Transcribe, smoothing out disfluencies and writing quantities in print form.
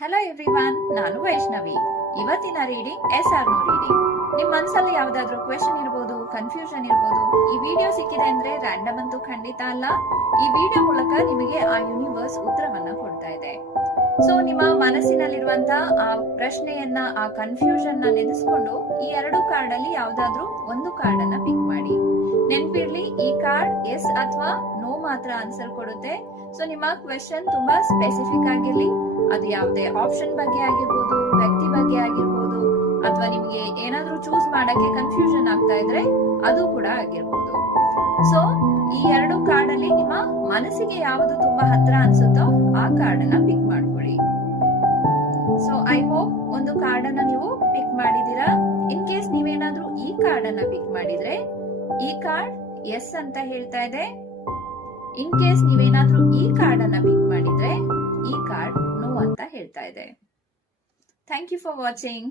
Hello everyone, ನಾನು ವೈಷ್ಣವಿ. ಇವತ್ತಿನ reading SR no reading. ನಿಮ್ ಮನಸ್ಸಲ್ಲಿ ಯಾವ್ದಾದ್ರು ಕ್ವೆಶನ್ ಇರಬಹುದು, ಕನ್ಫ್ಯೂಷನ್ ಇರಬಹುದು. ಈ ವಿಡಿಯೋ ಸಿಕ್ಕಿದೆ ಅಂದ್ರೆ ರ್ಯಾಂಡಮ್ ಅಂತೂ ಖಂಡಿತ ಅಲ್ಲ. ಈ ವಿಡಿಯೋ ಮೂಲಕ ನಿಮಗೆ ಆ ಯೂನಿವರ್ಸ್ ಉತ್ತರವನ್ನ ಕೊಡ್ತಾ ಇದೆ. ಸೊ ನಿಮ್ಮ ಮನಸ್ಸಿನಲ್ಲಿರುವಂತ ಆ ಪ್ರಶ್ನೆಯನ್ನ, ಆ ಕನ್ಫ್ಯೂಷನ್ ನ ನೆನೆಸ್ಕೊಂಡು ಈ ಎರಡು ಕಾರ್ಡ್ ಅಲ್ಲಿ ಯಾವ್ದಾದ್ರು ಒಂದು ಕಾರ್ಡ್ ಅನ್ನ ಪಿಕ್ ಮಾಡಿ. ನೆನ್ಪಿರ್ಲಿ, ಈ ಕಾರ್ಡ್ ಎಸ್ ಅಥವಾ ನೋ ಮಾತ್ರ ಆನ್ಸರ್ ಕೊಡುತ್ತೆ. ಸೊ ನಿಮ್ಮ ಕ್ವೆಶನ್ ತುಂಬಾ ಸ್ಪೆಸಿಫಿಕ್ ಆಗಿರ್ಲಿ, ಅದು ಯಾವುದೇ ಆಪ್ಷನ್ ಬಗ್ಗೆ ಆಗಿರ್ಬೋದು, ವ್ಯಕ್ತಿ ಬಗ್ಗೆ ಆಗಿರ್ಬೋದು, ಅಥವಾ ನಿಮ್ಗೆ ಏನಾದ್ರೂ ಚೂಸ್ ಮಾಡಕ್ಕೆ ಕನ್ಫ್ಯೂಷನ್ ಆಗ್ತಾ ಇದ್ರೆ ಅದು ಕೂಡ ಆಗಿರ್ಬೋದು. ಸೊ ಈ ಎರಡು ಕಾರ್ಡ್ ಅಲ್ಲಿ ನಿಮ್ಮ ಮನಸ್ಸಿಗೆ ಯಾವುದು ತುಂಬಾ ಹತ್ರ ಅನ್ಸುತ್ತೋ ಆ ಕಾರ್ಡ್ ಅನ್ನ ಪಿಕ್ ಮಾಡ್ಕೊಳ್ಳಿ. ಸೊ ಐ ಹೋಪ್ ಒಂದು ಕಾರ್ಡ್ ಅನ್ನ ನೀವು ಪಿಕ್ ಮಾಡಿದೀರಾ. ಇನ್ ಕೇಸ್ ನೀವೇನಾದ್ರೂ ಈ ಕಾರ್ಡ್ ಅನ್ನ ಪಿಕ್ ಮಾಡಿದ್ರೆ ಈ ಕಾರ್ಡ್ ಎಸ್ ಅಂತ ಹೇಳ್ತಾ ಇದೆ. ಇನ್ ಕೇಸ್ ನೀವೇನಾದ್ರೂ ಈ ಕಾರ್ಡ್ ಅನ್ನ ಪಿಕ್ ಮಾಡಿದ್ರೆ ಈ ಕಾರ್ಡ್ ನೋ ಅಂತ ಹೇಳ್ತಾ ಇದೆ. Thank you for watching.